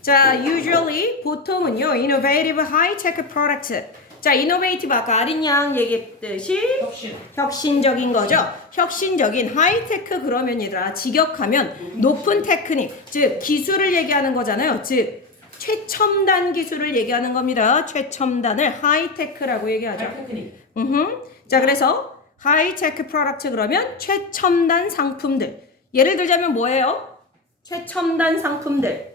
자, usually 보통은요, innovative high-tech product. 자, innovative 아까 아린 양 얘기했듯이 혁신적인 거죠. 혁신적인 하이테크 그러면 얘들아 직역하면 높은 테크닉, 즉 기술을 얘기하는 거잖아요. 즉 최첨단 기술을 얘기하는 겁니다. 최첨단을 하이테크라고 얘기하죠. 자, 그래서 하이테크 프로덕트 그러면 최첨단 상품들. 예를 들자면 뭐예요? 최첨단 상품들.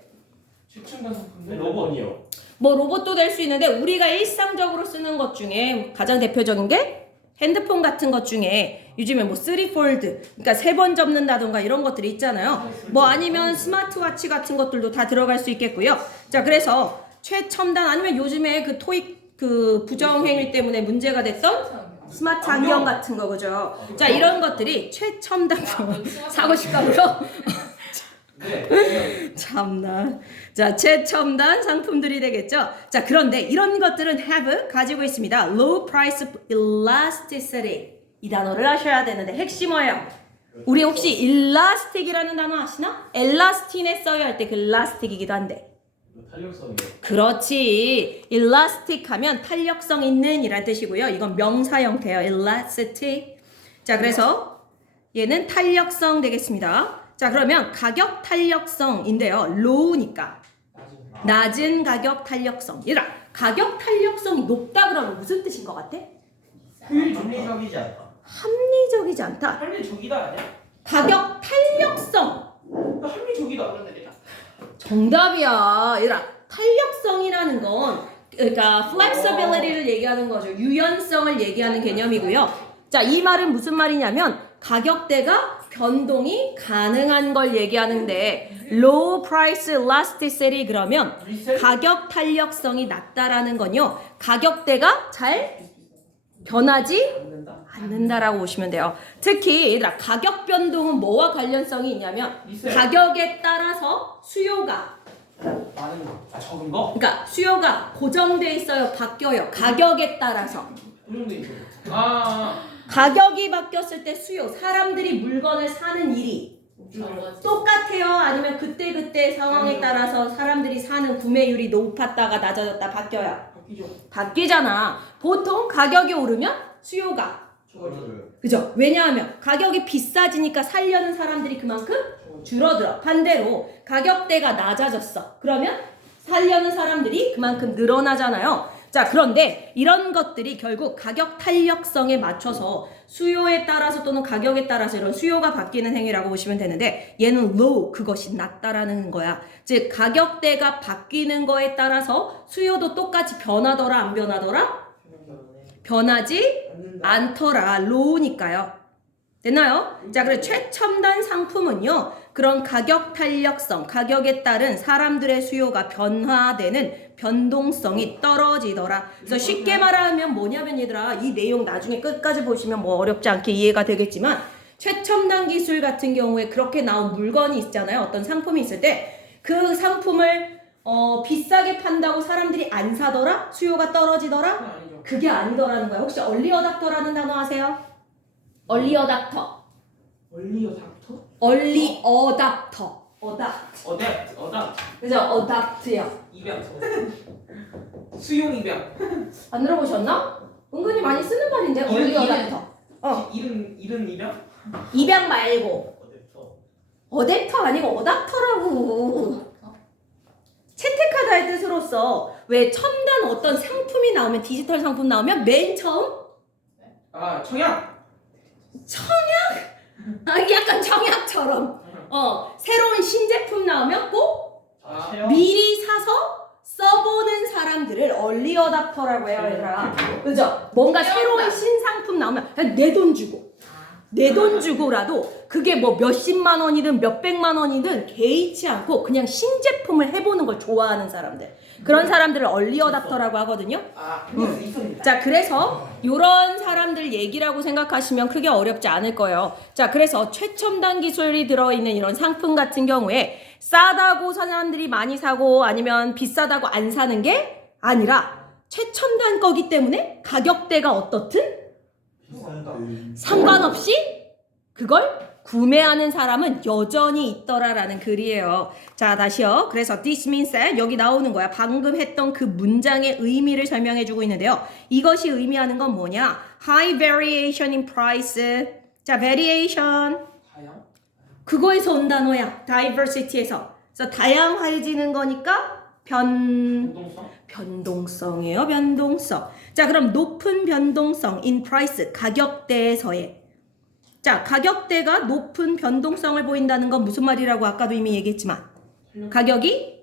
로봇이요. 뭐 로봇도 될 수 있는데 우리가 일상적으로 쓰는 것 중에 가장 대표적인 게 핸드폰 같은 것 중에 요즘에 뭐 3폴드, 그러니까 3번 접는다던가 이런 것들이 있잖아요. 뭐 아니면 스마트워치 같은 것들도 다 들어갈 수 있겠고요. 자, 그래서 최첨단 아니면 요즘에 그 토익 그 부정행위 때문에 문제가 됐던 스마트 안경 같은 거 그죠? 자, 이런 것들이 최첨단 사고 싶다고요? 참나. 자, 최첨단 상품들이 되겠죠. 자, 그런데 이런 것들은 have 가지고 있습니다. low price elasticity 이 단어를 아셔야 되는데 핵심 뭐예요? 우리 혹시 elastic이라는 단어 아시나? 엘라스틴에 써야 할 때 그 elastic이기도 한데. 탄력성이요. 그렇지. elastic 하면 탄력성 있는 이란 뜻이고요. 이건 명사 형태예요. elastic. 자, 그래서 얘는 탄력성 되겠습니다. 자, 그러면 가격 탄력성인데요. low니까 낮은 가격 탄력성. 얘들아, 가격 탄력성이 높다 그러면 무슨 뜻인 것 같아? 합리적이지 않다. 합리적이지 않다. 합리적이다 아니야? 가격 탄력성. 합리적이다. 정답이야. 얘들아, 탄력성이라는 건 그러니까 flexibility를 얘기하는 거죠. 유연성을 얘기하는 개념이고요. 자, 이 말은 무슨 말이냐면 가격대가 변동이 가능한 걸 얘기하는데 low price elasticity 그러면 가격 탄력성이 낮다라는 건요. 가격대가 잘 변하지 않는다라고 보시면 돼요. 특히 얘들아 가격 변동은 뭐와 관련성이 있냐면 가격에 따라서 수요가 많은 거. 적은 거? 그러니까 수요가 고정돼 있어요. 바뀌어요. 가격에 따라서. 가격이 바뀌었을 때 수요, 사람들이 물건을 사는 일이 똑같아요? 아니면 그때그때 상황에 따라서 사람들이 사는 구매율이 높았다가 낮아졌다 바뀌어요? 바뀌잖아. 보통 가격이 오르면 수요가 그죠? 왜냐하면 가격이 비싸지니까 살려는 사람들이 그만큼 줄어들어. 반대로 가격대가 낮아졌어. 그러면 살려는 사람들이 그만큼 늘어나잖아요. 자, 그런데 이런 것들이 결국 가격 탄력성에 맞춰서 수요에 따라서 또는 가격에 따라서 이런 수요가 바뀌는 행위라고 보시면 되는데 얘는 low, 그것이 낮다라는 거야. 즉 가격대가 바뀌는 거에 따라서 수요도 똑같이 변하더라 안 변하더라? 변하지 않더라. low니까요. 됐나요? 자, 그래 최첨단 상품은요. 그런 가격 탄력성, 가격에 따른 사람들의 수요가 변화되는 변동성이 떨어지더라. 그래서 쉽게 말하면 뭐냐면 얘들아 이 내용 나중에 끝까지 보시면 뭐 어렵지 않게 이해가 되겠지만 최첨단 기술 같은 경우에 그렇게 나온 물건이 있잖아요. 어떤 상품이 있을 때 그 상품을 비싸게 판다고 사람들이 안 사더라? 수요가 떨어지더라? 그게 아니더라는 거야. 혹시 얼리 어답터라는 단어 아세요? 얼리 어답터. 얼리 어답터. 어답. 그죠? 어답트요. 입양. 수용 입양. 안 들어보셨나? 은근히 많이 쓰는 말인데 얼리 어답터. 이름 입양? 입양 말고 어댑터 아니고 어답터라고. 채택하다의 뜻으로서 왜 첨단 어떤 상품이 나오면 디지털 상품 나오면 맨 처음 청약. 약간 청약처럼 새로운 신제품 나오면 꼭 체험. 미리 사서 써보는 사람들을 얼리 어답터라고 해요, 얘들아. 그죠? 뭔가 새로운 신상품 나오면 내 돈 주고라도 그게 뭐 몇십만 원이든 몇백만 원이든 개의치 않고 그냥 신제품을 해보는 걸 좋아하는 사람들. 그런 사람들을 얼리 어답터라고 하거든요. 있습니다. 자, 그래서 이런 사람들 얘기라고 생각하시면 크게 어렵지 않을 거예요. 자, 그래서 최첨단 기술이 들어있는 이런 상품 같은 경우에 싸다고 사람들이 많이 사고 아니면 비싸다고 안 사는 게 아니라 최첨단 거기 때문에 가격대가 어떻든 상관없이 그걸 구매하는 사람은 여전히 있더라라는 글이에요. 자, 다시요. 그래서 this means that 여기 나오는 거야. 방금 했던 그 문장의 의미를 설명해 주고 있는데요. 이것이 의미하는 건 뭐냐? High variation in price. 자, variation. 다양? 그거에서 온 단어야. diversity에서. 그래서 다양해지는 거니까 공동성? 변동성이에요. 변동성. 자, 그럼 높은 변동성 in price 가격대에서의. 자, 가격대가 높은 변동성을 보인다는 건 무슨 말이라고 아까도 이미 얘기했지만 가격이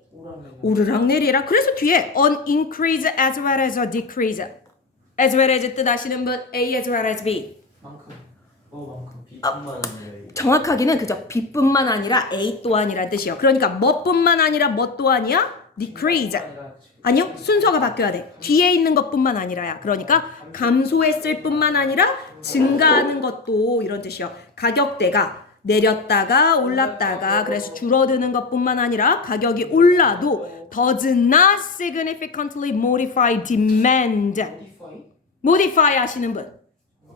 오르락내리락. 그래서 뒤에 an increase as well as a decrease. as well as 뜻 아시는 분 A as well as B. 만큼. 만큼 B뿐만 아니라 정확하게는 그저 B뿐만 아니라 A 또한이란 뜻이요. 그러니까 뭐뿐만 아니라 뭐 또한이야? decrease. 아니요. 순서가 바뀌어야 돼. 뒤에 있는 것뿐만 아니라야. 그러니까 감소했을 뿐만 아니라 증가하는 것도 이런 뜻이요. 가격대가 내렸다가 올랐다가 그래서 줄어드는 것뿐만 아니라 가격이 올라도 does not significantly modify demand. modify 하시는 분.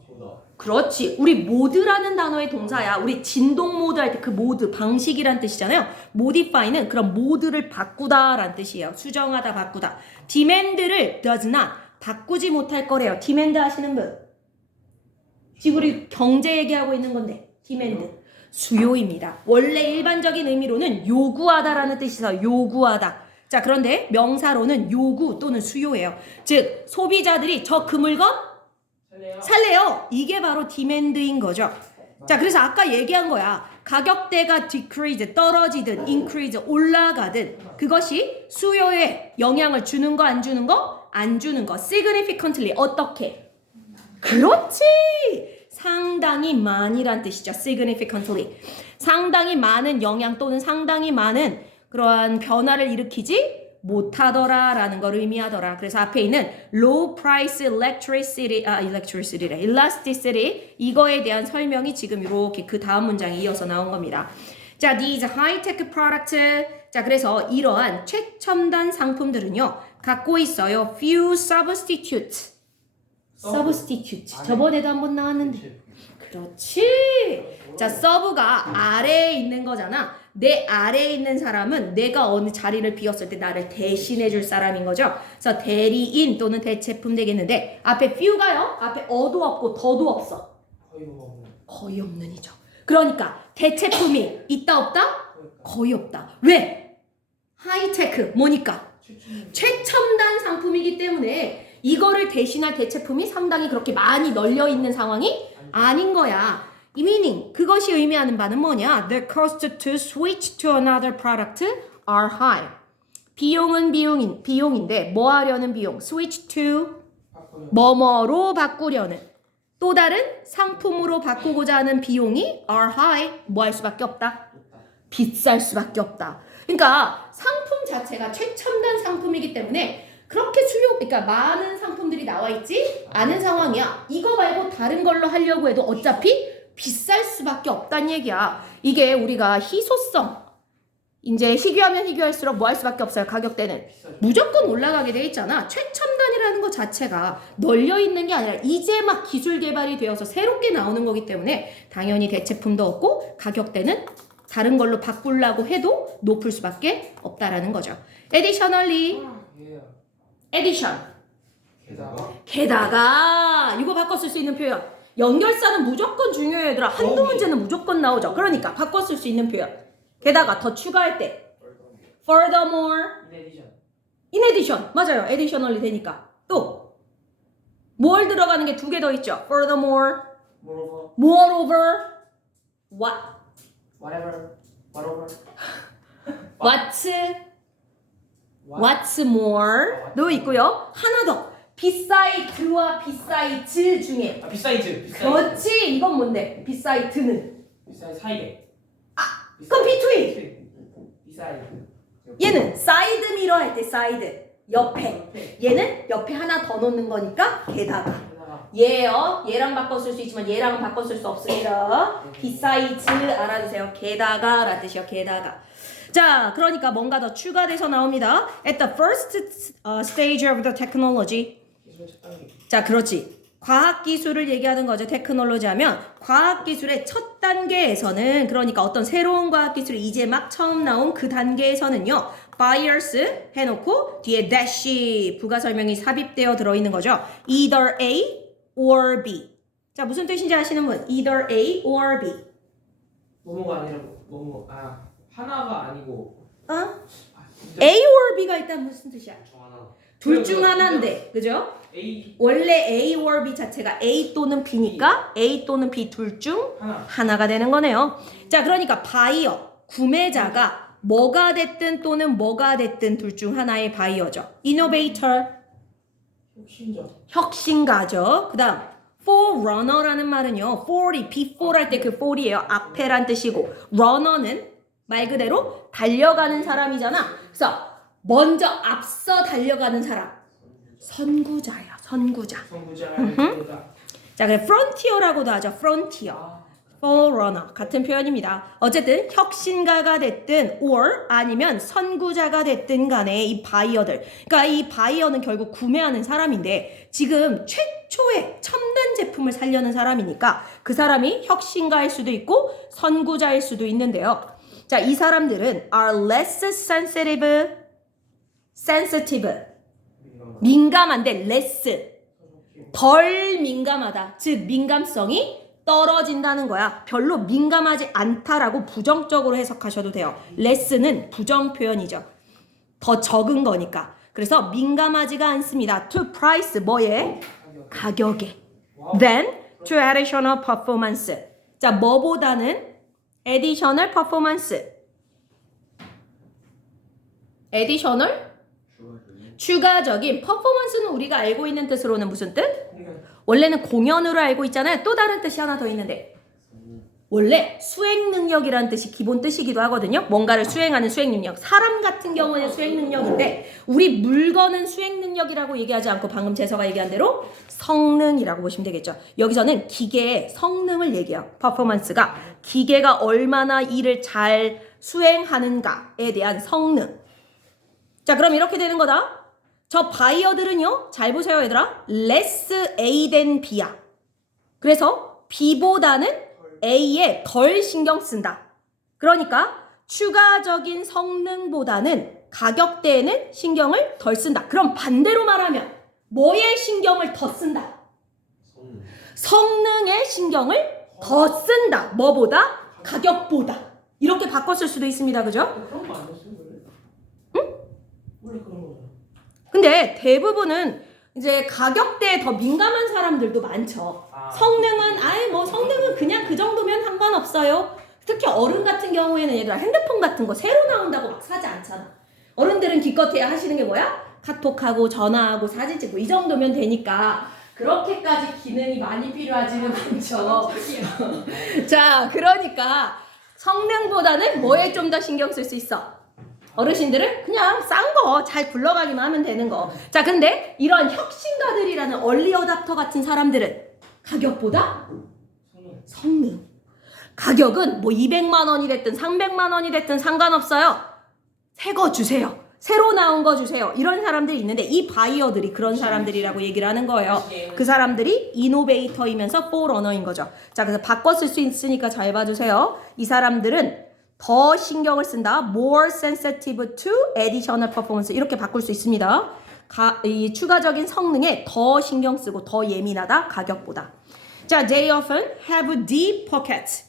보다 그렇지. 우리 모드라는 단어의 동사야. 우리 진동 모드 할 때 그 모드 방식이란 뜻이잖아요. modify는 그런 모드를 바꾸다라는 뜻이에요. 수정하다 바꾸다. demand를 does not 바꾸지 못할 거래요. demand 하시는 분. 지금 우리 경제 얘기하고 있는 건데 demand 수요입니다. 원래 일반적인 의미로는 요구하다라는 뜻이서 요구하다. 자, 그런데 명사로는 요구 또는 수요예요. 즉 소비자들이 저 그 물건 살래요. 이게 바로 demand인 거죠. 자, 그래서 아까 얘기한 거야. 가격대가 decrease, 떨어지든 increase, 올라가든 그것이 수요에 영향을 주는 거, 안 주는 거? 안 주는 거. significantly, 어떻게? 그렇지! 상당히 많이란 뜻이죠. significantly. 상당히 많은 영향 또는 상당히 많은 그러한 변화를 일으키지 못하더라라는 걸 의미하더라. 그래서 앞에 있는 low price elasticity 이거에 대한 설명이 지금 이렇게 그 다음 문장에 이어서 나온 겁니다. 자, these high-tech products. 자, 그래서 이러한 최첨단 상품들은요 갖고 있어요. few substitute. 저번에도 한번 나왔는데. 그렇지. 자, 서브가 아래에 있는 거잖아. 내 아래에 있는 사람은 내가 어느 자리를 비웠을 때 나를 대신해 줄 사람인 거죠. 그래서 대리인 또는 대체품 되겠는데 앞에 few가요. 앞에 어도 없고 더도 없어. 거의 없는 이죠. 그러니까 대체품이 있다 없다? 거의 없다. 왜? 하이테크 뭐니까? 최첨단 상품이기 때문에 이거를 대신할 대체품이 상당히 그렇게 많이 널려 있는 상황이 아닌 거야. 이 meaning 그것이 의미하는 바는 뭐냐? The cost to switch to another product are high. 비용은 비용인데 뭐 하려는 비용? switch to 뭐뭐로 바꾸려는 또 다른 상품으로 바꾸고자 하는 비용이 are high. 뭐 할 수밖에 없다? 비쌀 수밖에 없다. 그러니까 상품 자체가 최첨단 상품이기 때문에 그렇게 그러니까 많은 상품들이 나와 있지 않은 상황이야. 이거 말고 다른 걸로 하려고 해도 어차피 비쌀 수밖에 없다는 얘기야. 이게 우리가 희소성 이제 희귀하면 희귀할수록 뭐 할 수밖에 없어요. 가격대는 무조건 올라가게 돼 있잖아. 최첨단이라는 것 자체가 널려 있는 게 아니라 이제 막 기술 개발이 되어서 새롭게 나오는 거기 때문에 당연히 대체품도 없고 가격대는 다른 걸로 바꾸려고 해도 높을 수밖에 없다라는 거죠. Additionally, addition. 게다가 이거 바꿔 쓸 수 있는 표현. 연결사는 무조건 중요해 얘들아. 한두 문제는 무조건 나오죠. 그러니까 바꿔 쓸 수 있는 표현. 게다가 더 추가할 때 furthermore, in addition. 맞아요. additionally 되니까. 또 뭘 들어가는 게 두 개 더 있죠. furthermore, moreover, what's more도 있고요. 하나 더. 비사이드와 비사이즈 중에 비사이즈. 그렇지. 이건 뭔데? 비사이드는 비사이즈 사이에. 그럼 between. 비사이드. 얘는 사이드 미러 할 때 사이드 옆에. 얘는 옆에 하나 더 놓는 거니까 게다가. 얘요. 얘랑 바꿔 쓸 수 있지만 얘랑은 바꿔 쓸 수 없습니다. 비사이즈 알아두세요. 게다가라는 뜻이요. 게다가. 자, 그러니까 뭔가 더 추가돼서 나옵니다. At the first stage of the technology. 자, 그렇지. 과학기술을 얘기하는 거죠. 테크놀로지 하면 과학기술의 첫 단계에서는 그러니까 어떤 새로운 과학기술이 이제 막 처음 나온 그 단계에서는요. bias 해놓고 뒤에 dash 부가설명이 삽입되어 들어있는 거죠. either A or B. 자 무슨 뜻인지 아시는 분? either A or B. 뭐뭐가 아니라 뭐뭐 하나가 아니고 A or B가 일단 무슨 뜻이야? 저 하나. 둘 중 하나인데 그죠? A 원래 A or B 자체가 A 또는 B니까 A 또는 B 둘 중 하나. 하나가 되는 거네요. 자, 그러니까 바이어, 구매자가 뭐가 됐든 또는 뭐가 됐든 둘 중 하나의 바이어죠. innovator, 혁신자. 혁신가죠. 그 다음 forerunner라는 말은요. for이 before 할 때 그 for이에요. 앞에란 뜻이고 runner는 말 그대로 달려가는 사람이잖아. 그래서 먼저 앞서 달려가는 사람. 선구자예요. 선구자. 선구자. 자, 그래 frontier라고도 하죠. frontier. forerunner 같은 표현입니다. 어쨌든 혁신가가 됐든 or 아니면 선구자가 됐든 간에 이 바이어들. 그러니까 이 바이어는 결국 구매하는 사람인데 지금 최초의 첨단 제품을 살려는 사람이니까 그 사람이 혁신가일 수도 있고 선구자일 수도 있는데요. 자, 이 사람들은 are less sensitive. 민감한데 less 덜 민감하다. 즉 민감성이 떨어진다는 거야. 별로 민감하지 않다라고 부정적으로 해석하셔도 돼요. less는 부정 표현이죠. 더 적은 거니까. 그래서 민감하지가 않습니다. to price 뭐에? 가격에. then to additional performance. 자, 뭐보다는 additional performance. additional 추가적인 퍼포먼스는 우리가 알고 있는 뜻으로는 무슨 뜻? 원래는 공연으로 알고 있잖아요. 또 다른 뜻이 하나 더 있는데 원래 수행 능력이라는 뜻이 기본 뜻이기도 하거든요. 뭔가를 수행하는 수행 능력. 사람 같은 경우는 수행 능력인데 우리 물건은 수행 능력이라고 얘기하지 않고 방금 재서가 얘기한 대로 성능이라고 보시면 되겠죠. 여기서는 기계의 성능을 얘기해요. 퍼포먼스가 기계가 얼마나 일을 잘 수행하는가에 대한 성능. 자, 그럼 이렇게 되는 거다. 저 바이어들은요. 잘 보세요, 얘들아. less A than B야. 그래서 B보다는 A에 덜 신경 쓴다. 그러니까 추가적인 성능보다는 가격대에는 신경을 덜 쓴다. 그럼 반대로 말하면 뭐에 신경을 더 쓴다? 성능에 신경을 더 쓴다. 뭐보다? 가격보다. 이렇게 바꿨을 수도 있습니다. 그죠? 그런 거 아니었어요? 원래 그런 거잖아. 근데 대부분은 이제 가격대에 더 민감한 사람들도 많죠. 성능은 성능은 그냥 그 정도면 상관없어요. 특히 어른 같은 경우에는 얘들아 핸드폰 같은 거 새로 나온다고 막 사지 않잖아. 어른들은 기껏해야 하시는 게 뭐야? 카톡하고 전화하고 사진 찍고 이 정도면 되니까 그렇게까지 기능이 많이 필요하지는 않죠. 자, 그러니까 성능보다는 뭐에 좀 더 신경 쓸 수 있어? 어르신들은 그냥 싼 거 잘 굴러가기만 하면 되는 거. 자, 근데 이런 혁신가들이라는 얼리 어답터 같은 사람들은 가격보다 성능. 가격은 뭐 200만 원이 됐든 300만 원이 됐든 상관없어요. 새 거 주세요. 새로 나온 거 주세요. 이런 사람들이 있는데 이 바이어들이 그런 사람들이라고 얘기를 하는 거예요. 그 사람들이 이노베이터이면서 포러너인 거죠. 자, 그래서 바꿔 쓸 수 있으니까 잘 봐주세요. 이 사람들은 더 신경을 쓴다. more sensitive to additional performance. 이렇게 바꿀 수 있습니다. 이 추가적인 성능에 더 신경 쓰고 더 예민하다. 가격보다. 자, they often have deep pockets.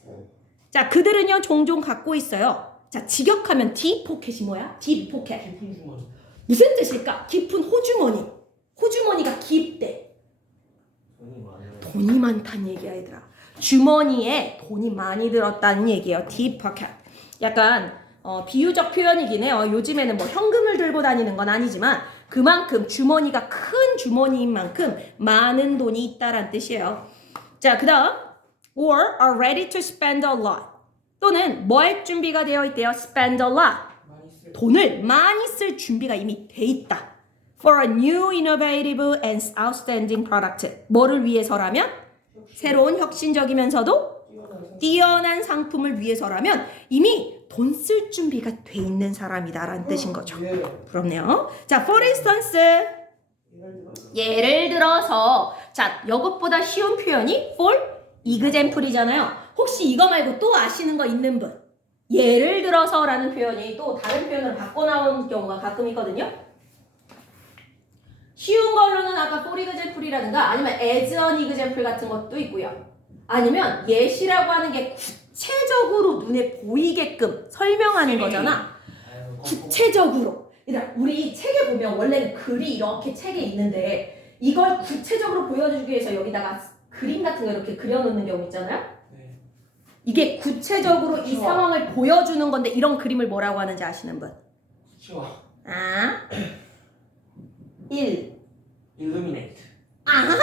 자, 그들은요 종종 갖고 있어요. 자, 직역하면 deep pocket이 뭐야? deep pocket. 깊은 주머니. 무슨 뜻일까? 깊은 호주머니. 호주머니가 깊대. 돈이 많다는 얘기야, 얘들아. 주머니에 돈이 많이 들었다는 얘기예요. deep pocket. 약간 비유적 표현이긴 해요. 요즘에는 뭐 현금을 들고 다니는 건 아니지만 그만큼 주머니가 큰 주머니인 만큼 많은 돈이 있다란 뜻이에요. 자, 그 다음 or are ready to spend a lot. 또는 뭐 할 준비가 되어 있대요? spend a lot. 돈을 많이 쓸 준비가 이미 돼 있다. for a new innovative and outstanding product. 뭐를 위해서라면? 새로운 혁신적이면서도 뛰어난 상품을 위해서라면 이미 돈 쓸 준비가 돼 있는 사람이다라는 뜻인 거죠. 부럽네요. 자, for instance, 예를 들어서 자 이것보다 쉬운 표현이 for example이잖아요. 혹시 이거 말고 또 아시는 거 있는 분? 예를 들어서라는 표현이 또 다른 표현으로 바꿔 나오는 경우가 가끔 있거든요. 쉬운 걸로는 아까 for example이라든가 아니면 as an example 같은 것도 있고요. 아니면 예시라고 하는 게 구체적으로 눈에 보이게끔 설명하는 거잖아. 구체적으로. 그러니까 우리 책에 보면 원래는 글이 이렇게 책에 있는데 이걸 구체적으로 보여주기 위해서 여기다가 그림 같은 거 이렇게 그려놓는 경우 있잖아요. 네. 이게 구체적으로 이 상황을 보여주는 건데 이런 그림을 뭐라고 하는지 아시는 분? 치워. 아? 1. illuminate. 아하?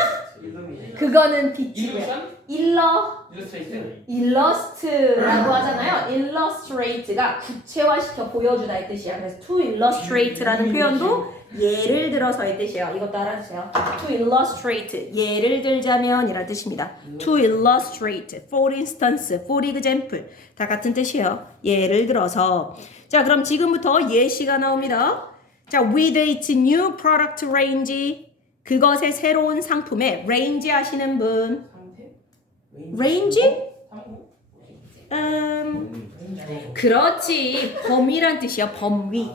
illuminate. 그거는 빛이고요. illusion? illustration. illustrate라고 하잖아요. illustrate가 구체화시켜 보여주다 이 뜻이야. 그래서 to illustrate라는 표현도 예를 들어서의 뜻이에요. 이것도 알아두세요. to illustrate 예를 들자면 이란 뜻입니다. to illustrate, for instance, for example 다 같은 뜻이에요. 예를 들어서 자 그럼 지금부터 예시가 나옵니다. 자 with its new product range 그것의 새로운 상품의 range 아시는 분? range? 그렇지. 범위란 뜻이야. 범위.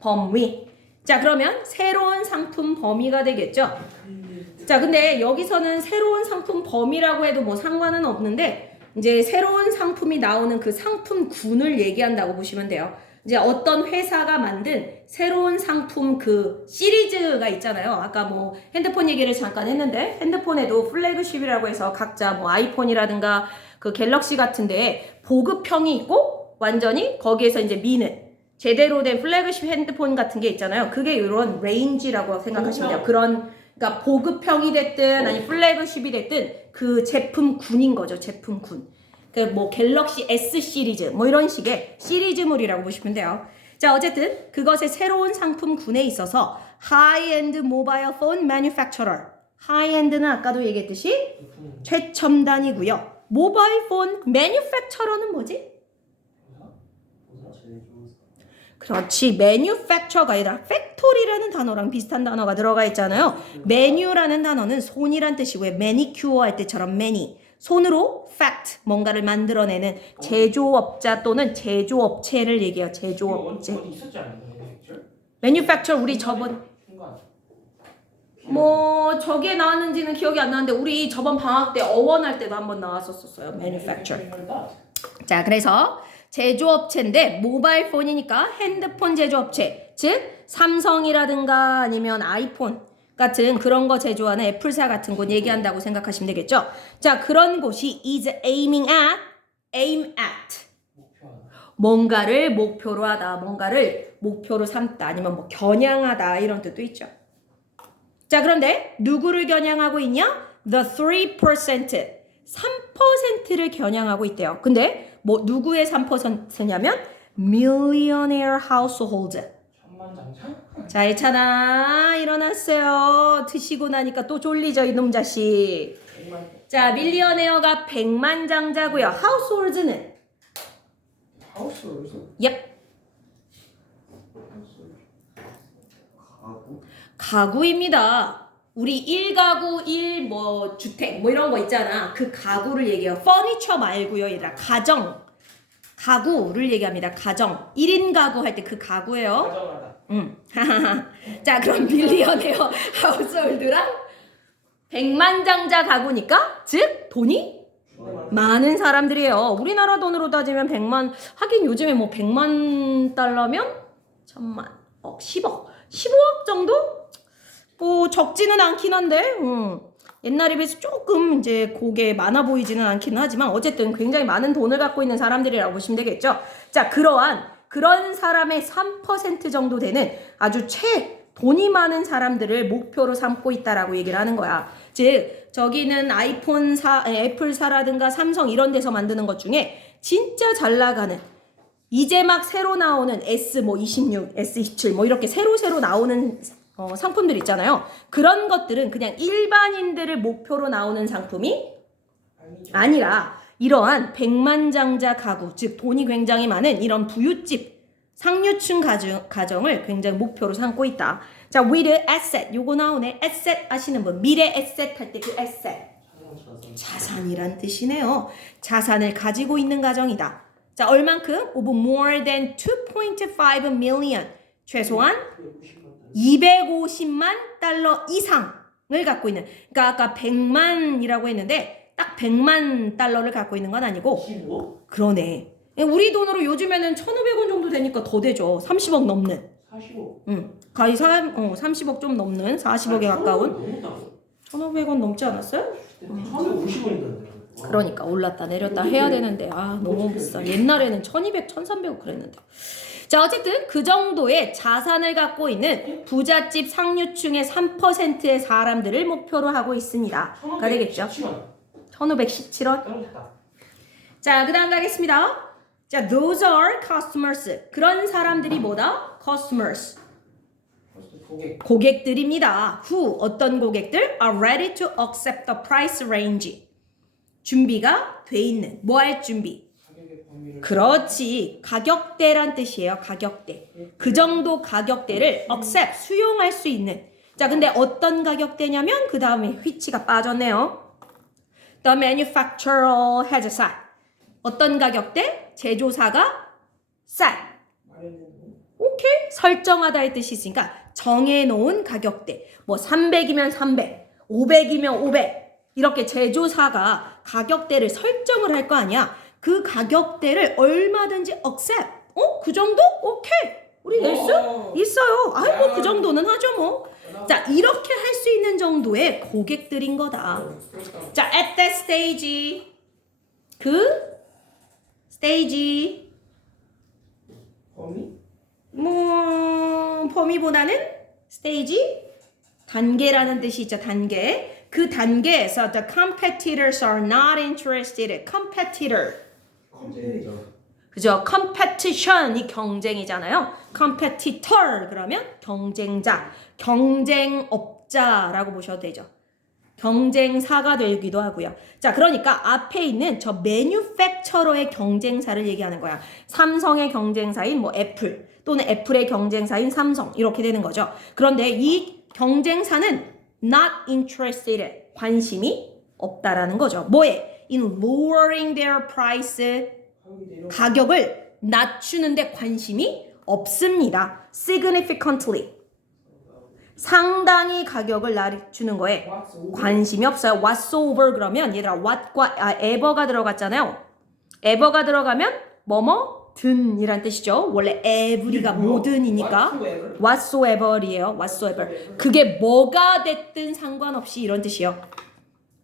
범위. 자, 그러면 새로운 상품 범위가 되겠죠? 자, 근데 여기서는 새로운 상품 범위라고 해도 뭐 상관은 없는데 이제 새로운 상품이 나오는 그 상품군을 얘기한다고 보시면 돼요. 이제 어떤 회사가 만든 새로운 상품 그 시리즈가 있잖아요. 아까 뭐 핸드폰 얘기를 잠깐 했는데 핸드폰에도 플래그십이라고 해서 각자 뭐 아이폰이라든가 그 갤럭시 같은데 보급형이 있고 완전히 거기에서 이제 미는 제대로 된 플래그십 핸드폰 같은 게 있잖아요. 그게 이런 레인지라고 생각하시면 돼요. 그런 그러니까 보급형이 됐든 아니 플래그십이 됐든 그 제품군인 거죠. 제품군. 그 뭐 갤럭시 S 시리즈 뭐 이런 식의 시리즈물이라고 보시면 돼요. 자 어쨌든 그것의 새로운 상품군에 있어서 high-end mobile phone manufacturer high-end는 아까도 얘기했듯이 최첨단이고요. 모바일 폰 manufacturer는 뭐지? 그렇지. manufacture가 아니라 factory라는 단어랑 비슷한 단어가 들어가 있잖아요. manu라는 단어는 손이란 뜻이고요. manicure 할 때처럼 many 손으로 fact 뭔가를 만들어내는 제조업자 또는 제조업체를 얘기해요. 제조업체. 어디 있었지 않나요? manufacturer 우리 저번 뭐 저게 나왔는지는 기억이 안 나는데 우리 저번 방학 때 어원할 때도 한번 나왔었어요. manufacturer. 자 그래서 제조업체인데 모바일 폰이니까 핸드폰 제조업체 즉 삼성이라든가 아니면 아이폰 같은 그런 거 제조하는 애플사 같은 곳 얘기한다고 생각하시면 되겠죠. 자 그런 곳이 is aiming at aim at 뭔가를 목표로 하다 뭔가를 목표로 삼다 아니면 뭐 겨냥하다 이런 뜻도 있죠. 자 그런데 누구를 겨냥하고 있냐? The 3% 3%를 겨냥하고 있대요. 근데 뭐 누구의 3%냐면 millionaire household. 천만장자? 자 있잖아 일어났어요. 드시고 나니까 또 졸리죠 이놈 자식. 자 밀리어네어가 백만장자고요. household는 하우스 예. 가구입니다. 우리 1가구 1 뭐 주택 뭐 이런 거 있잖아. 그 가구를 얘기해요. 퍼니처 말고요. 얘들아. 가구를 얘기합니다. 가정. 1인 가구 할 때 그 가구예요. 가정하다. 자, 그럼 밀리어네어 하우스홀드랑 백만장자 가구니까 즉 돈이 많은 사람들이에요. 우리나라 돈으로 따지면 100만 하긴 요즘에 뭐 100만 달러면 1000만, 10억 15억 정도? 뭐 적지는 않긴 한데 옛날에 비해서 조금 이제 그게 많아 보이지는 않기는 하지만 어쨌든 굉장히 많은 돈을 갖고 있는 사람들이라고 보시면 되겠죠. 자 그런 사람의 3% 정도 되는 아주 돈이 많은 사람들을 목표로 삼고 있다라고 얘기를 하는 거야. 즉 저기는 애플사라든가 삼성 이런 데서 만드는 것 중에 진짜 잘 나가는 이제 막 새로 나오는 S26, S27 뭐 이렇게 새로 나오는 상품들 있잖아요. 그런 것들은 그냥 일반인들을 목표로 나오는 상품이 아니라 이러한 백만장자 가구, 즉 돈이 굉장히 많은 이런 부잣집 상류층 가정을 굉장히 목표로 삼고 있다. 자, with asset. 요거 나오네. asset 아시는 분. 미래 asset 할 때 그 asset. 자산이란 뜻이네요. 자산을 가지고 있는 가정이다. 자, 얼만큼? of more than 2.5 million. 최소한 250만 달러 이상을 갖고 있는. 그러니까 아까 100만이라고 했는데 딱 100만 달러를 갖고 있는 건 아니고 15? 그러네. 우리 돈으로 요즘에는 1,500원 정도 되니까 더 되죠. 30억 넘는. 45? 응. 거의 30억 좀 넘는 40억에 가까운. 넘었다고? 1,500원 넘지 않았어요? 1,150원이던데. 그러니까 올랐다 내렸다 해야 되는데 너무 비싸. 옛날에는 1,200, 1,300원 그랬는데. 자, 어쨌든 그 정도의 자산을 갖고 있는 부잣집 상류층의 3%의 사람들을 목표로 하고 있습니다. 가 되겠죠? 1,517원. 떨어졌다. 자, 그 다음 가겠습니다. 자, those are customers. 그런 사람들이 뭐다? customers. 고객들입니다. who, 어떤 고객들? are ready to accept the price range. 준비가 돼 있는. 뭐 할 준비? 가격의 범위를. 그렇지. 가격대란 뜻이에요. 가격대. 그 정도 가격대를 accept, 수용할 수 있는. 자, 근데 어떤 가격대냐면 그 다음에 which가 빠졌네요. The manufacturer has set. 어떤 가격대? 제조사가 set. 오케이. 설정하다의 뜻이 있으니까 정해놓은 가격대. 뭐 300이면 300, 500이면 500. 이렇게 제조사가 가격대를 설정을 할 거 아니야. 그 가격대를 얼마든지 accept. 그 정도? 오케이. 우리 낼 수 있어요. 아이고, 그 정도는 하죠 뭐. 자, 이렇게 할 수 있는 정도의 고객들인 거다. 자, at that stage. 그 stage. 범위? 범위보다는 stage. 단계라는 뜻이 있죠. 단계. 그 단계에서 the competitors are not interested. competitor. 그죠? competition이 경쟁이잖아요. competitor 그러면 경쟁자, 경쟁업자라고 보셔도 되죠. 경쟁사가 되기도 하고요. 자, 그러니까 앞에 있는 저 manufacturer의 경쟁사를 얘기하는 거야. 삼성의 경쟁사인 뭐 애플 또는 애플의 경쟁사인 삼성 이렇게 되는 거죠. 그런데 이 경쟁사는 not interested, 관심이 없다라는 거죠. 뭐에? in lowering their price, 가격을 낮추는데 관심이 없습니다. significantly, 상당히 가격을 낮추는 거에 관심이 없어요. whatsoever 그러면 얘들아 what과 ever가 들어갔잖아요. ever가 들어가면 뭐뭐 든이란 뜻이죠. 원래 every가 모든이니까 whatsoever이에요. whatsoever. 그게 뭐가 됐든 상관없이 이런 뜻이에요.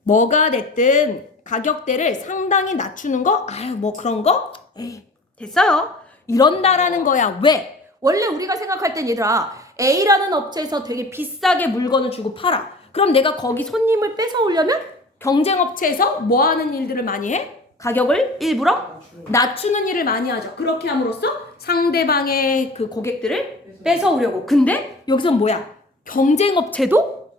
뭐가 됐든 가격대를 상당히 낮추는 거? 뭐 그런 거? 에이, 됐어요. 이런다라는 거야. 왜? 원래 우리가 생각할 땐 얘들아 A라는 업체에서 되게 비싸게 물건을 주고 팔아. 그럼 내가 거기 손님을 뺏어오려면 경쟁업체에서 뭐 하는 일들을 많이 해? 가격을 일부러 낮추는 일을 많이 하죠. 그렇게 함으로써 상대방의 그 고객들을 뺏어오려고. 근데 여기서 뭐야? 경쟁업체도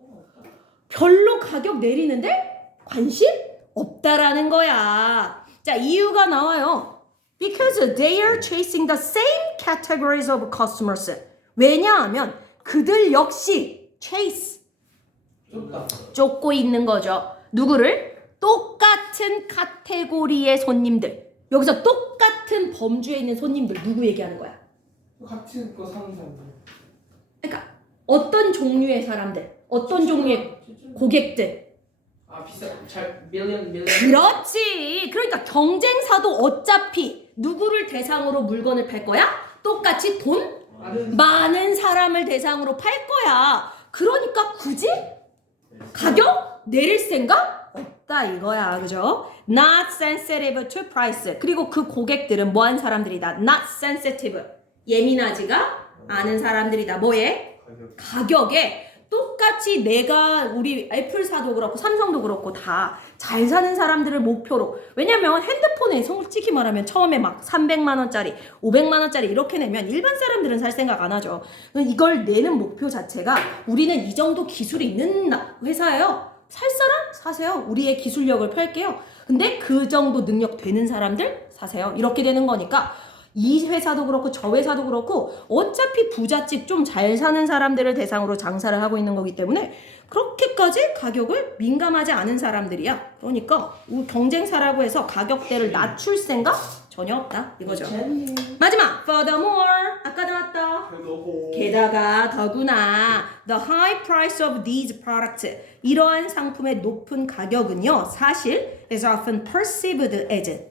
별로 가격 내리는데 관심 없다라는 거야. 자, 이유가 나와요. Because they are chasing the same categories of customers. 왜냐하면 그들 역시 chase, 쫓고 있는 거죠. 누구를? 똑같은 카테고리의 손님들. 여기서 똑같은 범주에 있는 손님들 누구 얘기하는 거야? 같은 거 사는 사람들. 그러니까 어떤 종류의 사람들, 어떤 종류의 고객들. 비싸. 밀리언. 그렇지. 그러니까 경쟁사도 어차피 누구를 대상으로 물건을 팔 거야? 똑같이 돈 많은 사람을 대상으로 팔 거야. 그러니까 굳이 가격 내릴 생각 없다 이거야. 그죠? Not sensitive to price. 그리고 그 고객들은 뭐한 사람들이다? Not sensitive. 예민하지가 않은 사람들이다. 뭐에? 가격에. 똑같이 내가 우리 애플사도 그렇고 삼성도 그렇고 다 잘 사는 사람들을 목표로. 왜냐면 핸드폰에 솔직히 말하면 처음에 막 300만 원짜리 500만 원짜리 이렇게 내면 일반 사람들은 살 생각 안 하죠. 이걸 내는 목표 자체가 우리는 이 정도 기술이 있는 회사예요. 살 사람 사세요. 우리의 기술력을 팔게요. 근데 그 정도 능력 되는 사람들 사세요. 이렇게 되는 거니까 이 회사도 그렇고 저 회사도 그렇고 어차피 부잣집 좀 잘 사는 사람들을 대상으로 장사를 하고 있는 거기 때문에 그렇게까지 가격을 민감하지 않은 사람들이야. 그러니까 우리 경쟁사라고 해서 가격대를 낮출 생각 전혀 없다 이거죠. 마지막 furthermore 아까 나왔다. 게다가 더구나 the high price of these products 이러한 상품의 높은 가격은요 사실 is often perceived as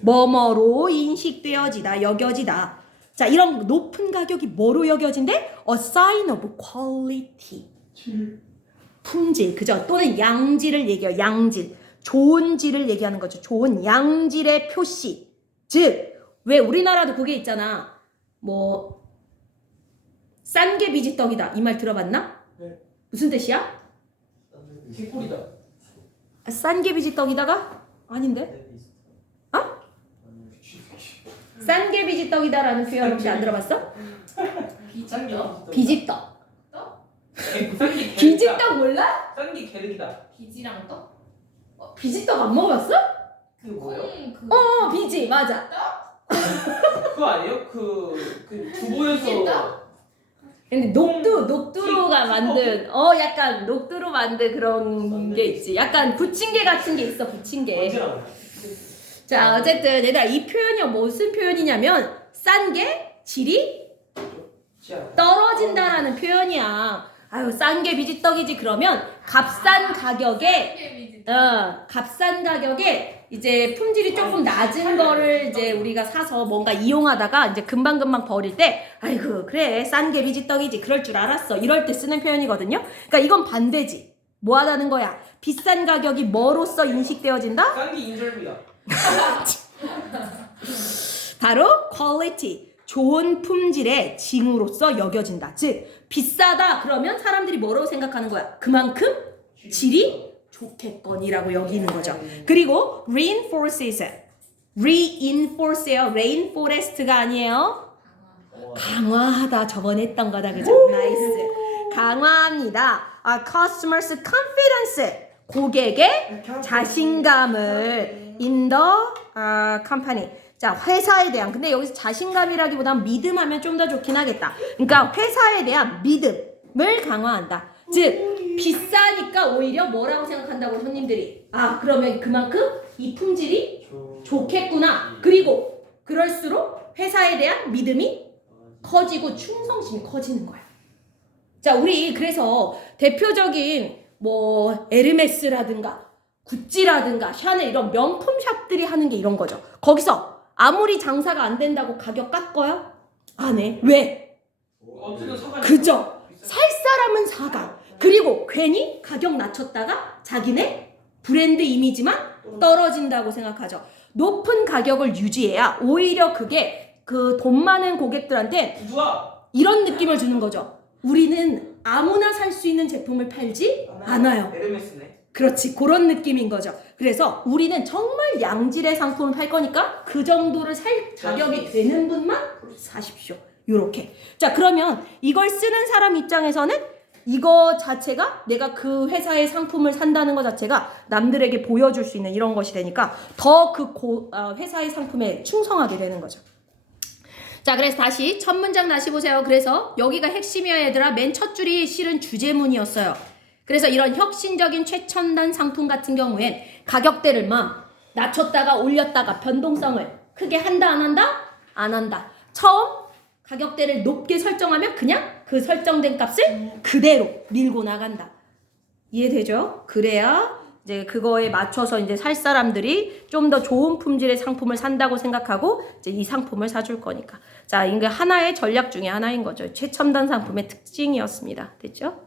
뭐뭐로 인식되어지다 여겨지다. 자 이런 높은 가격이 뭐로 여겨진대? A sign of quality 품질 그죠? 또는 양질을 얘기해요. 양질 좋은 질을 얘기하는 거죠. 좋은 양질의 표시 즉 왜 우리나라도 그게 있잖아. 뭐 싼 게 비지떡이다 이 말 들어봤나? 네. 무슨 뜻이야? 개꿀이다. 싼 게 비지떡이다가? 아닌데? 싼 게 비지떡이다라는 표현 혹시 안 들어봤어? 비지떡? 비지떡 싼게 비지떡 몰라? 싼게 개득이다. 비지랑 떡? 비지떡 안 먹어봤어? 그게 뭐예요? 비지 맞아. 그거 아니에요? 그 두부에서 근데 녹두가 만든 약간 녹두로 만든 그런 게 있지. 약간 부침개 같은 게 있어. 부침개. 언제나 자 어쨌든 얘들아 이 표현이 무슨 표현이냐면 싼 게 질이 떨어진다라는 표현이야. 아유 싼 게 비지떡이지 그러면 값싼 가격에 값싼 가격에 이제 품질이 조금 낮은 거를 이제 우리가 사서 뭔가 이용하다가 이제 금방금방 버릴 때 아이고 그래 싼 게 비지떡이지 그럴 줄 알았어 이럴 때 쓰는 표현이거든요. 그러니까 이건 반대지. 뭐 하다는 거야? 비싼 가격이 뭐로써 인식되어진다? 싼게 인절미다. 바로 quality 좋은 품질의 징후로서 여겨진다. 즉 비싸다 그러면 사람들이 뭐라고 생각하는 거야? 그만큼 질이 좋겠거니라고 여기는 거죠. 그리고 reinforce예요. rainforest가 아니에요. 강화하다 저번에 했던 거다 그죠? 나이스. 강화합니다. customers confidence 고객의 자신감을 in the company. 자 회사에 대한 근데 여기서 자신감이라기보다는 믿음하면 좀 더 좋긴 하겠다. 그러니까 회사에 대한 믿음을 강화한다. 즉 비싸니까 오히려 뭐라고 생각한다고 손님들이 그러면 그만큼 이 품질이 좋겠구나. 그리고 그럴수록 회사에 대한 믿음이 커지고 충성심이 커지는 거야. 자 우리 그래서 대표적인 뭐 에르메스라든가 구찌라든가 샤넬 이런 명품 샵들이 하는 게 이런 거죠. 거기서 아무리 장사가 안 된다고 가격 깎아요? 안 해. 왜? 어쨌든 사가. 그죠? 살 사람은 사가. 그리고 괜히 가격 낮췄다가 자기네 브랜드 이미지만 떨어진다고 생각하죠. 높은 가격을 유지해야 오히려 그게 그 돈 많은 고객들한테 이런 느낌을 주는 거죠. 우리는 아무나 살 수 있는 제품을 팔지 않아요. 에르메스네. 그렇지 그런 느낌인 거죠. 그래서 우리는 정말 양질의 상품을 팔 거니까 그 정도를 살 자격이 되는 분만 사십시오. 요렇게. 자 그러면 이걸 쓰는 사람 입장에서는 이거 자체가 내가 그 회사의 상품을 산다는 것 자체가 남들에게 보여줄 수 있는 이런 것이 되니까 더 그 회사의 상품에 충성하게 되는 거죠. 자 그래서 다시 첫 문장 다시 보세요. 그래서 여기가 핵심이야 얘들아. 맨 첫 줄이 실은 주제문이었어요. 그래서 이런 혁신적인 최첨단 상품 같은 경우엔 가격대를 막 낮췄다가 올렸다가 변동성을 크게 한다 안 한다? 안 한다. 처음 가격대를 높게 설정하면 그냥 그 설정된 값을 그대로 밀고 나간다. 이해되죠? 그래야 이제 그거에 맞춰서 이제 살 사람들이 좀 더 좋은 품질의 상품을 산다고 생각하고 이제 이 상품을 사줄 거니까. 자, 이게 하나의 전략 중에 하나인 거죠. 최첨단 상품의 특징이었습니다. 됐죠?